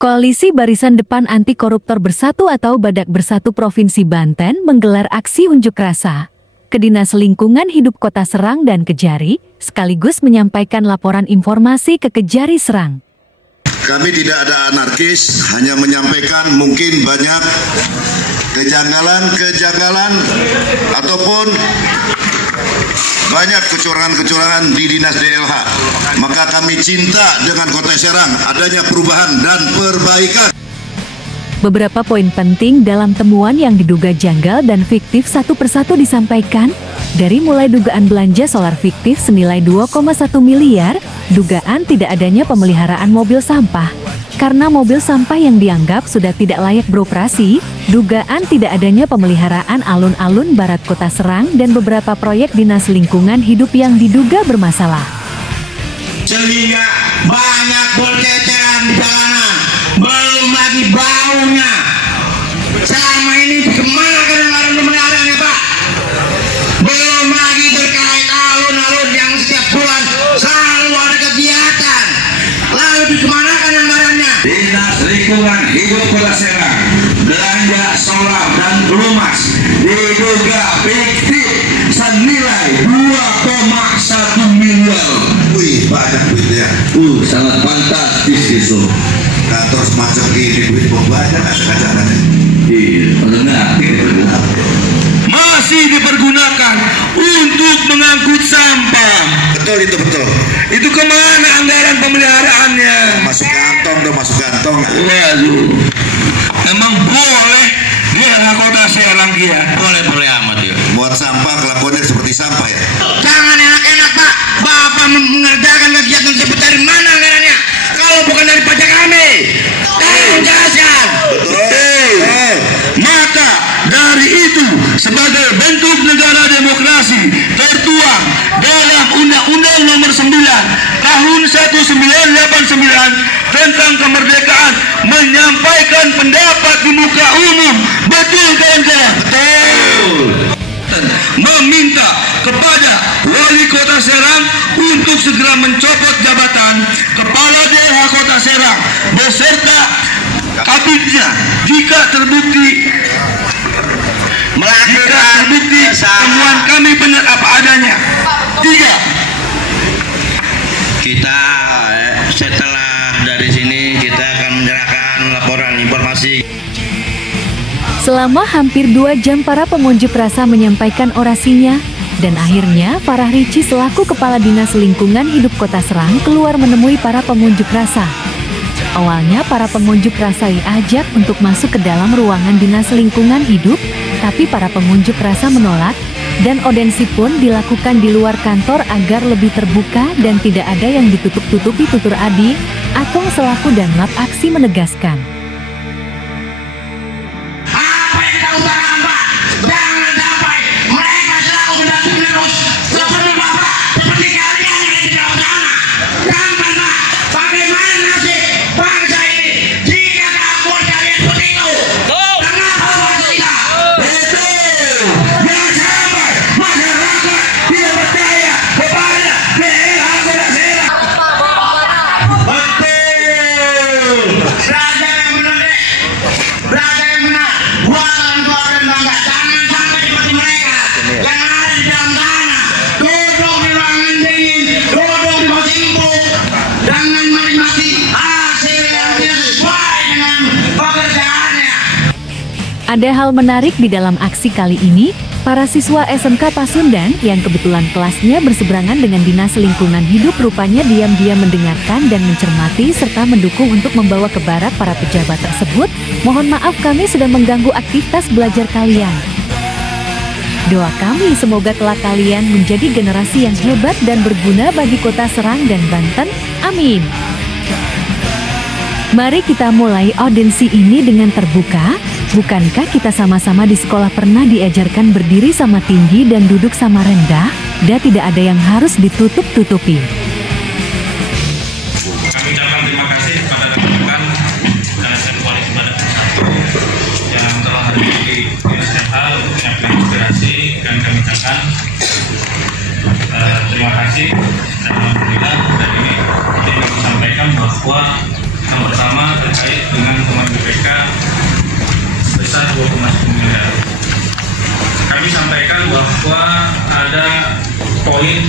Koalisi Barisan Depan Anti Koruptor Bersatu atau Badak Bersatu Provinsi Banten menggelar aksi unjuk rasa ke Dinas Lingkungan Hidup Kota Serang dan Kejari, sekaligus menyampaikan laporan informasi ke Kejari Serang. Kami tidak ada anarkis, hanya menyampaikan mungkin banyak kejanggalan ataupun banyak kecurangan-kecurangan di Dinas DLH. Maka kami cinta dengan Kota Serang, adanya perubahan dan perbaikan. Beberapa poin penting dalam temuan yang diduga janggal dan fiktif satu persatu disampaikan, dari mulai dugaan belanja solar fiktif senilai 2,1 miliar, dugaan tidak adanya pemeliharaan mobil sampah. Karena mobil sampah yang dianggap sudah tidak layak beroperasi, dugaan tidak adanya pemeliharaan alun-alun barat Kota Serang dan beberapa proyek Dinas Lingkungan Hidup yang diduga bermasalah. Sehingga banyak berceceran di jalanan, belum lagi baunya. Selama ini kemana kadang-kadang pemeliharaannya, Pak? Belum lagi terkait alun-alun yang setiap bulan selalu ada kegiatan. Lalu di kemana kadang-kadangnya? Dinas Lingkungan Hidup Kota Serang belanja solar dan pelumas diduga fiktif senilai 2,1 miliar. Wih, banyak duitnya. Sangat fantastis itu. Kantor semacam ini duit banyak acak-acakannya. Iya, benar. Masih dipergunakan untuk mengangkut sampah. Betul itu, betul. Itu kemana anggaran pemeliharaannya? Masuk kantong dong, masuk kantong. Waduh, emang boleh dia Kota Serang dia? Boleh amat ya. Buat sampah, kelakuannya seperti sampah ya. Jangan enak-enak, Pak. Bapak mengerjakan kegiatan tersebut dari mana anggarannya? Kalau bukan dari pajak kami. Jelaskan. Betul. Maka dari itu, sebagai bentuk negara demokrasi tertuang dalam Undang-Undang Nomor 9 Tahun 1989 tentang kemerdekaan menyampaikan pendapat di muka umum. Betul kawan-kawan? Betul. Meminta kepada Wali Kota Serang untuk segera mencopot jabatan Kepala Daerah Kota Serang beserta kabinetnya jika terbukti temuan kami benar apa adanya. 3. Kita setelah dari sini kita akan menyerahkan laporan informasi. Selama hampir 2 jam para pengunjuk rasa menyampaikan orasinya, dan akhirnya Farah Rici selaku Kepala Dinas Lingkungan Hidup Kota Serang keluar menemui para pengunjuk rasa. Awalnya para pengunjuk rasa diajak untuk masuk ke dalam ruangan Dinas Lingkungan Hidup, tapi para pengunjuk rasa menolak, dan audensi pun dilakukan di luar kantor agar lebih terbuka dan tidak ada yang ditutup-tutupi. Tutur Adi Atong selaku Danlap aksi menegaskan. Ada hal menarik di dalam aksi kali ini, para siswa SMK Pasundan yang kebetulan kelasnya berseberangan dengan Dinas Lingkungan Hidup rupanya diam-diam mendengarkan dan mencermati serta mendukung untuk membawa ke barak para pejabat tersebut. Mohon maaf kami sudah mengganggu aktivitas belajar kalian. Doa kami semoga kelak kalian menjadi generasi yang hebat dan berguna bagi Kota Serang dan Banten. Amin. Mari kita mulai audensi ini dengan terbuka. Bukankah kita sama-sama di sekolah pernah diajarkan berdiri sama tinggi dan duduk sama rendah, dan tidak ada yang harus ditutup-tutupi. Kami ucapkan terima kasih kepada teman-teman LSM Koalisi Badak yang telah hadir di Dinas LH untuk menyampaikan inspirasi, dan kami ucapkan terima kasih dan alhamdulillah. Dan ini kita ingin sampaikan bahwa yang pertama terkait dengan temuan BPK sebesar 2,1 miliar. Kami sampaikan bahwa ada poin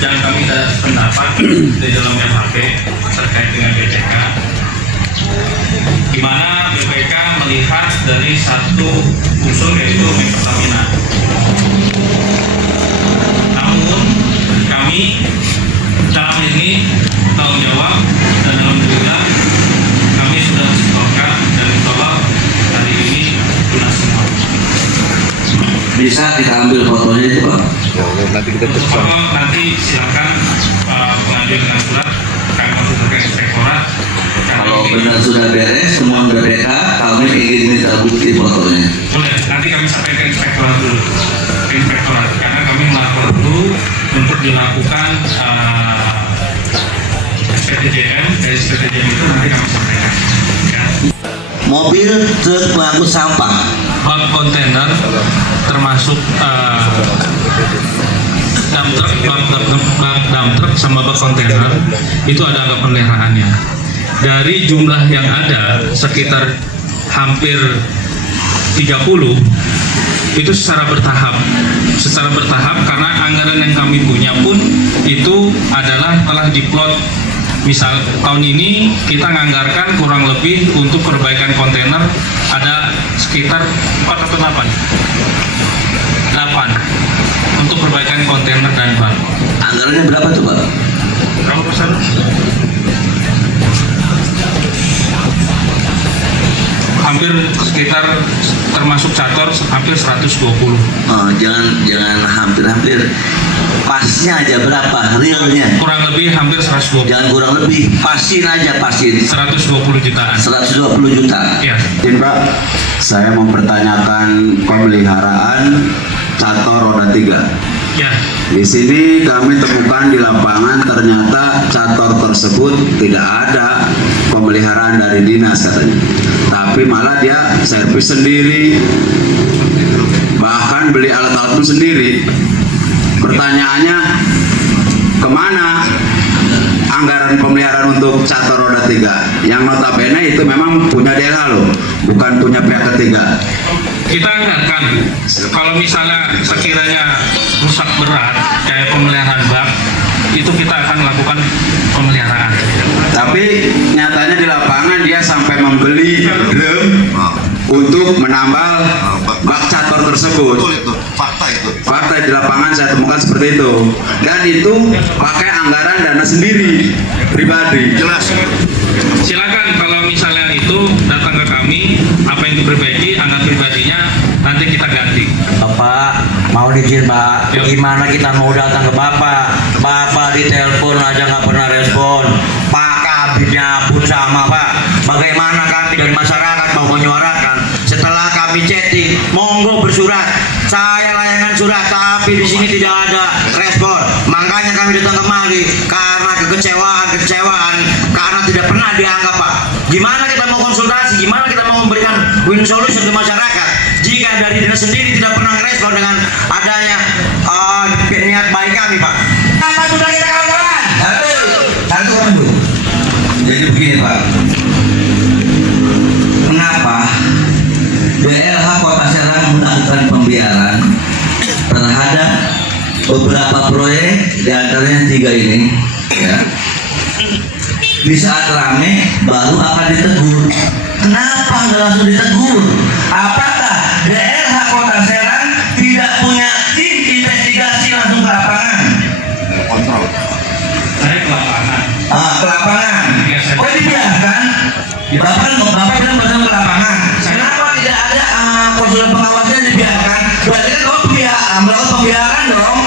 yang kami tidak pendapat di dalam FHP terkait dengan BPK, di mana BPK melihat dari satu unsur yaitu Pertamina. Namun kami dalam ini tanggung jawab dan alhamdulillah kami sudah setorkan dan tolak hari ini lunas semua. Bisa kita ambil fotonya itu Pak? Nanti kita pesan. Nanti silakan pengajuan dengan surat kami masuk ke inspektorat. Kalau benar sudah beres, semua sudah BK, kami ingin minta bukti fotonya. Boleh, nanti kami sampaikan ke inspektorat dulu. Ke inspektorat, karena kami melapor dulu untuk dilakukan SPTJM. Dari SPTJM itu nanti kami sampaikan. Ya. Mobil truk pengangkut sampah, Bak kontainer termasuk dump truck sama bak kontainer itu ada angka pemeliharaannya. Dari jumlah yang ada sekitar hampir 30 itu secara bertahap karena anggaran yang kami punya pun itu adalah telah diplot. Misal tahun ini kita nganggarkan kurang lebih untuk perbaikan kontainer ada sekitar 4 atau 8 untuk perbaikan kontainer dan ban. anggarannya berapa tuh Pak? Berapa persen? Hampir sekitar termasuk cator hampir 120. Oh, jangan hampir-hampir, pasnya aja berapa realnya? Kurang lebih hampir 120. Jangan kurang lebih, pasin aja pasin. 120 jutaan. 120 juta. Ya. Pak, saya mempertanyakan pemeliharaan cator roda 3. Ya. Di sini kami temukan di lapangan ternyata cator tersebut tidak ada pemeliharaan dari dinas katanya, tapi malah dia servis sendiri, bahkan beli alat-alat pun sendiri. Pertanyaannya, kemana anggaran pemeliharaan untuk cator roda 3 yang notabene itu memang punya DLH loh, bukan punya pihak ketiga. Kita anggarkan kalau misalnya sekiranya rusak berat kayak pemeliharaan bak itu kita akan lakukan pemeliharaan. Tapi nyatanya di lapangan dia sampai membeli drum untuk menambal bak cator tersebut. Betul itu, fakta itu. Fakta di lapangan saya temukan seperti itu. Dan itu pakai anggaran dana sendiri pribadi. Jelas. Silakan kalau misalnya itu datang ke kami, apa yang diperbaiki anggaran pribadinya nanti kita ganti. Bapak mau izin Pak, Ya. gimana kita mau datang ke Bapak ditelepon aja nggak pernah respon. Pak kabinnya pun sama Pak. Bagaimana kami dari masyarakat mau menyuarakan? Setelah kami chatting, monggo bersurat. Saya layangan surat, tapi di sini tidak ada respon. Makanya kami datang kemari karena kekecewaan karena tidak pernah dianggap Pak. Gimana kita mau konsultasi? Gimana kita mau memberikan win solution ke masyarakat? Jika dari dinas sendiri tidak pernah respon dengan adanya niat baik kami Pak. Apa sudah kita kawan-kawan? Satu. Jadi begini Pak, mengapa DLH Kota Serang melakukan pembiaran terhadap beberapa proyek, diantaranya 3 ini, ya. Di saat rame baru akan ditegur. Kenapa nggak langsung ditegur? Apakah DLH Kota Serang tidak punya tim investigasi langsung ke lapangan? Kontrol. Saya ke lapangan. Ke lapangan. Oh dibiarkan? Bapak bilang ke lapangan. Kenapa tidak ada konsulen pengawasnya dibiarkan? Berarti kan kamu melakukan pembiaran dong.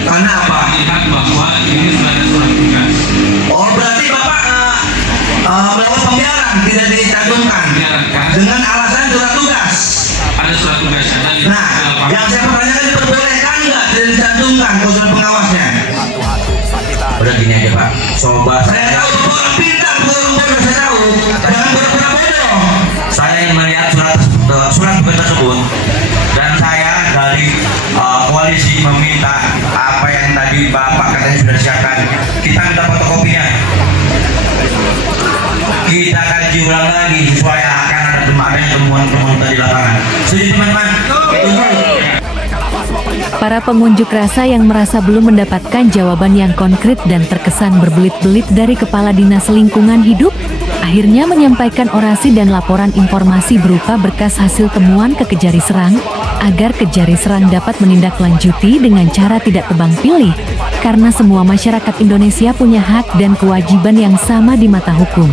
Karena apa? Lihat bahwa ini sudah ada surat tugas. Oh berarti Bapak melakukan pembiaran, tidak dicantumkan dengan alasan surat tugas. Ada surat tugasnya. Nah, yang saya pertanyakan diperbolehkan nggak tidak dicantumkan konsulen pengawasnya? Udah gini aja Pak. Coba Saya tahu Bapak orang pintar, bukan orang bodoh, saya tahu. Jangan pura-pura bodoh. saya yang meminta apa yang tadi Bapak katanya sudah disiapkan, kita minta fotokopinya, kita kaji ulang lagi supaya akan ada temuan-temuan tadi lapangan. Setuju teman-teman? Para pengunjuk rasa yang merasa belum mendapatkan jawaban yang konkret dan terkesan berbelit-belit dari Kepala Dinas Lingkungan Hidup, akhirnya menyampaikan orasi dan laporan informasi berupa berkas hasil temuan ke Kejari Serang, agar Kejari Serang dapat menindaklanjuti dengan cara tidak tebang pilih, karena semua masyarakat Indonesia punya hak dan kewajiban yang sama di mata hukum.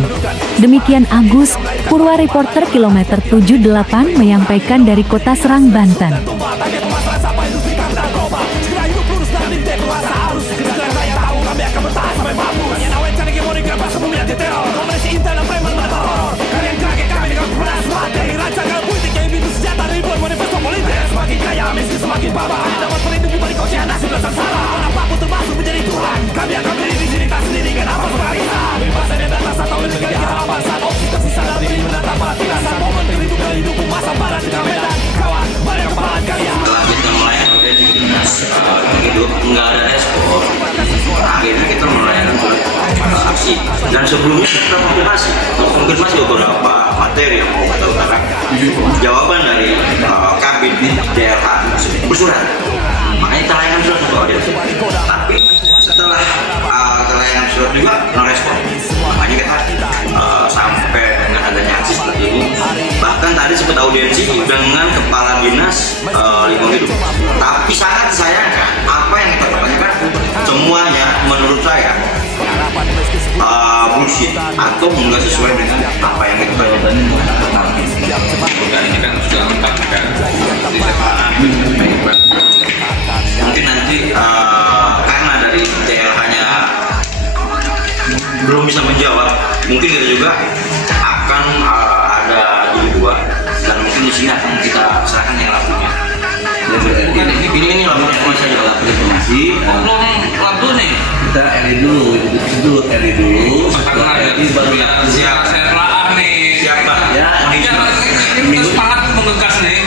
Demikian Agus Purwa, reporter Kilometer 78 menyampaikan dari Kota Serang, Banten. Nggak ada respon, akhirnya kita melayani aksi. Dan sebelumnya kita konfirmasi beberapa materi yang kita utarakan. Jawaban dari Kabid DLH bersurat, makanya kita layanan surat untuk audit. Tapi setelah layanan surat juga no respon, makanya kita sampai dengan adanya aksi seperti ini. Bahkan tadi sempat audiensi dengan Kepala Dinas Lingkungan Hidup. Tapi sangat disayangkan apa yang kita pertanyakan semuanya menurut saya bullshit atau nggak sesuai dengan apa yang kita tanyakan. Dan ini kan sudah lengkap kan? Mungkin nanti karena dari DLH-nya belum bisa menjawab, mungkin kita juga akan ada jilid 2 dan mungkin di sini akan kita serahkan yang lapunya. Ini lapunya semua saja, lapor informasi. Lapu nih. Kita edit dulu, edit dulu. Setelah edit baru ya siap. Saya telah nih. Siapa? Ya. Ini semangat mengegas nih.